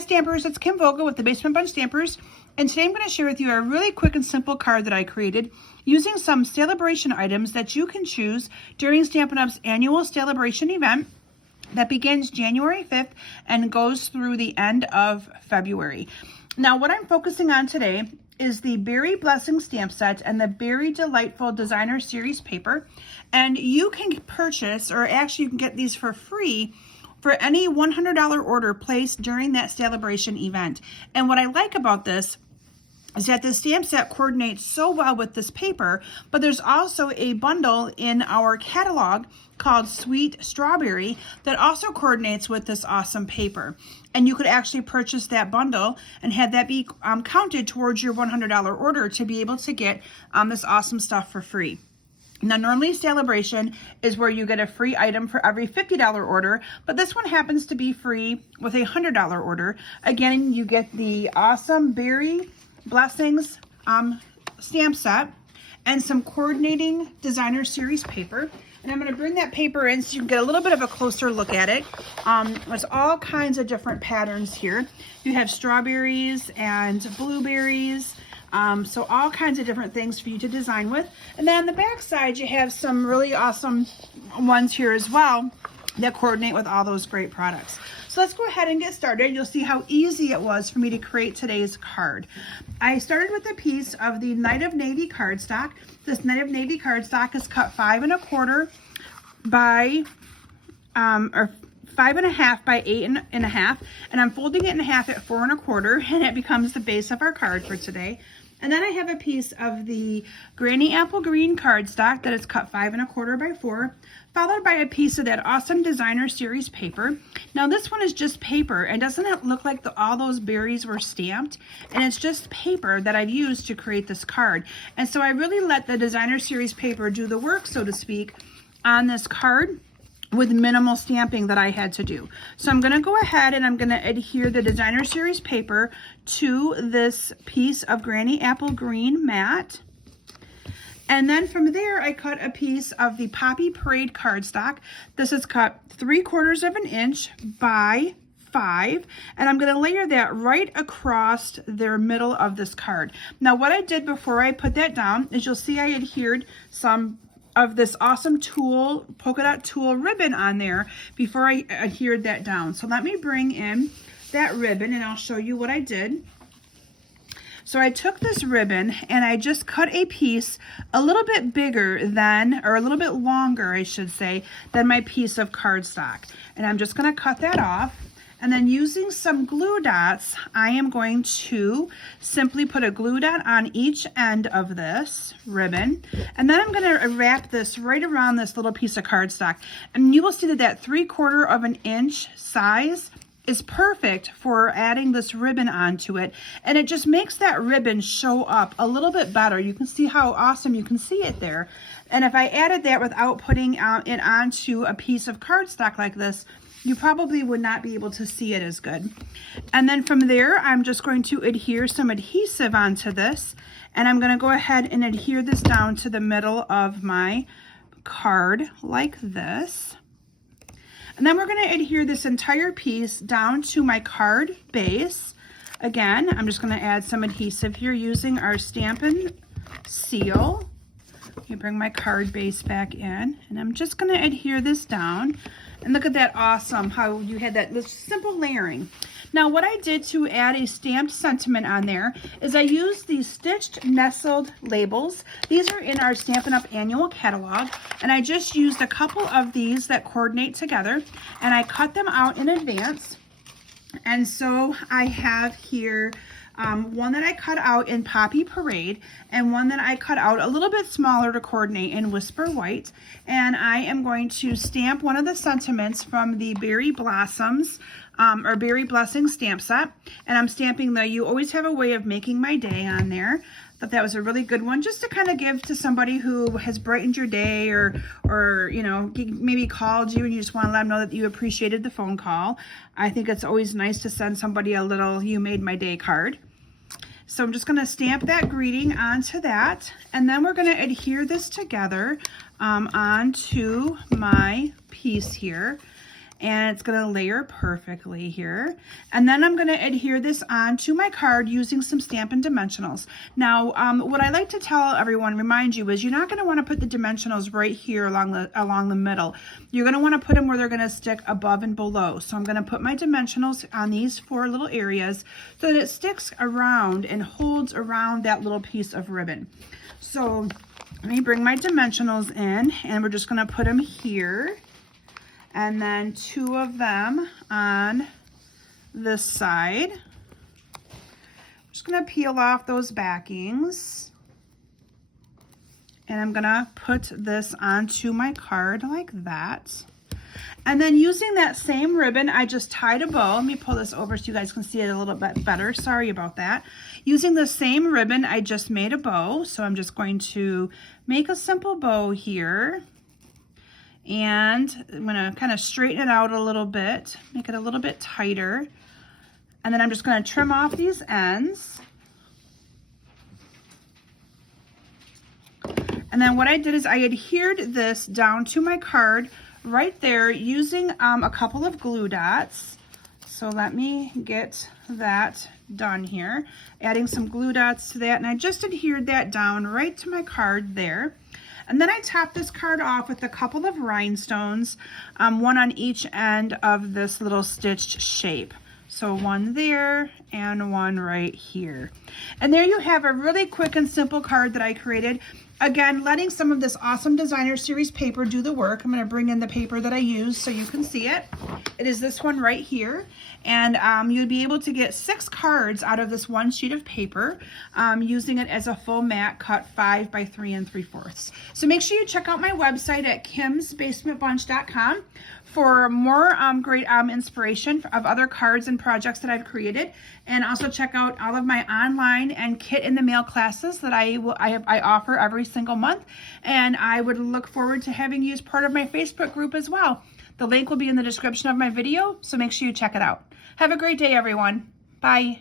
Stampers, it's Kim Vogel with the Basement Bunch Stampers, and today I'm going to share with you a really quick and simple card that I created using some Saleabration items that you can choose during Stampin' Up's annual Saleabration event that begins January 5th and goes through the end of February. Now, what I'm focusing on today is the Berry Blessing stamp set and the Berry Delightful Designer Series paper, and you can purchase, or actually you can get these for free for any $100 order placed during that Saleabration event. And what I like about this is that the stamp set coordinates so well with this paper, but there's also a bundle in our catalog called Sweet Strawberry that also coordinates with this awesome paper. And you could actually purchase that bundle and have that be counted towards your $100 order to be able to get this awesome stuff for free. Now, normally Saleabration is where you get a free item for every $50 order, but this one happens to be free with a $100 order. Again, you get the awesome Berry Blessings stamp set and some coordinating designer series paper. And I'm going to bring that paper in so you can get a little bit of a closer look at it. There's all kinds of different patterns here. You have strawberries and blueberries. So all kinds of different things for you to design with. And then on the back side, you have some really awesome ones here as well that coordinate with all those great products. So let's go ahead and get started. You'll see how easy it was for me to create today's card. I started with a piece of the Night of Navy cardstock. This Night of Navy cardstock is cut 5 1/4 by, or 5 1/2 by 8 1/2, and I'm folding it in half at 4 1/4, and it becomes the base of our card for today. And then I have a piece of the Granny Apple Green cardstock that is cut 5 1/4 by 4, followed by a piece of that awesome designer series paper. Now this one is just paper, and doesn't it look like all those berries were stamped? And it's just paper that I've used to create this card. And so I really let the designer series paper do the work, so to speak, on this card, with minimal stamping that I had to do. So I'm going to go ahead and I'm going to adhere the designer series paper to this piece of Granny Apple Green matte. And then from there, I cut a piece of the Poppy Parade cardstock. This is cut 3/4 of an inch by 5, and I'm going to layer that right across the middle of this card. Now, what I did before I put that down is you'll see I adhered some of this awesome tulle, polka dot tulle ribbon on there before I adhered that down. So let me bring in that ribbon and I'll show you what I did. So I took this ribbon and I just cut a piece a little bit bigger than, or a little bit longer, I should say, than my piece of cardstock. And I'm just going to cut that off. And then using some glue dots, I am going to simply put a glue dot on each end of this ribbon. And then I'm going to wrap this right around this little piece of cardstock. And you will see that that 3/4 of an inch size is perfect for adding this ribbon onto it. And it just makes that ribbon show up a little bit better. You can see how awesome you can see it there. And if I added that without putting it onto a piece of cardstock like this, you probably would not be able to see it as good. And then from there, I'm just going to adhere some adhesive onto this, and I'm going to go ahead and adhere this down to the middle of my card like this. And then we're going to adhere this entire piece down to my card base. Again, I'm just going to add some adhesive here using our Stampin' Seal. Let me bring my card base back in, and I'm just going to adhere this down. And look at that awesome, how you had that simple layering. Now what I did to add a stamped sentiment on there is I used these stitched nestled labels. These are in our Stampin' Up annual catalog, and I just used a couple of these that coordinate together, and I cut them out in advance. And so I have here one that I cut out in Poppy Parade, and one that I cut out a little bit smaller to coordinate in Whisper White. And I am going to stamp one of the sentiments from the Berry Blossoms or Berry Blessing stamp set. And I'm stamping the You Always Have a Way of Making My Day on there. Thought that was a really good one, just to kind of give to somebody who has brightened your day, or you know, maybe called you and you just want to let them know that you appreciated the phone call. I think it's always nice to send somebody a little "You Made My Day" card. So I'm just going to stamp that greeting onto that, and then we're going to adhere this together onto my piece here. and it's gonna layer perfectly here. And then I'm gonna adhere this onto my card using some Stampin' Dimensionals. Now, what I like to tell everyone, remind you, is you're not gonna wanna put the dimensionals right here along the middle. You're gonna wanna put them where they're gonna stick above and below. So I'm gonna put my dimensionals on these 4 little areas so that it sticks around and holds around that little piece of ribbon. So let me bring my dimensionals in, and we're just gonna put them here, and then 2 of them on this side. I'm just gonna peel off those backings, and I'm gonna put this onto my card like that. And then using that same ribbon, I just tied a bow. Let me pull this over so you guys can see it a little bit better. Sorry about that. Using the same ribbon, I just made a bow. So I'm just going to make a simple bow here. And I'm gonna kind of straighten it out a little bit, make it a little bit tighter. And then I'm just gonna trim off these ends. And then what I did is I adhered this down to my card right there using a couple of glue dots. So let me get that done here. Adding some glue dots to that, and I just adhered that down right to my card there. And then I topped this card off with a couple of rhinestones, one on each end of this little stitched shape. So one there and one right here. And there you have a really quick and simple card that I created. Again, letting some of this awesome designer series paper do the work. I'm going to bring in the paper that I use so you can see it. It is this one right here. And you'd be able to get 6 cards out of this one sheet of paper using it as a full mat cut 5 by 3 3/4. So make sure you check out my website at kimsbasementbunch.com for more great inspiration of other cards and projects that I've created. And also check out all of my online and kit in the mail classes that I offer every single month. And I would look forward to having you as part of my Facebook group as well. The link will be in the description of my video, so make sure you check it out. Have a great day, everyone. Bye.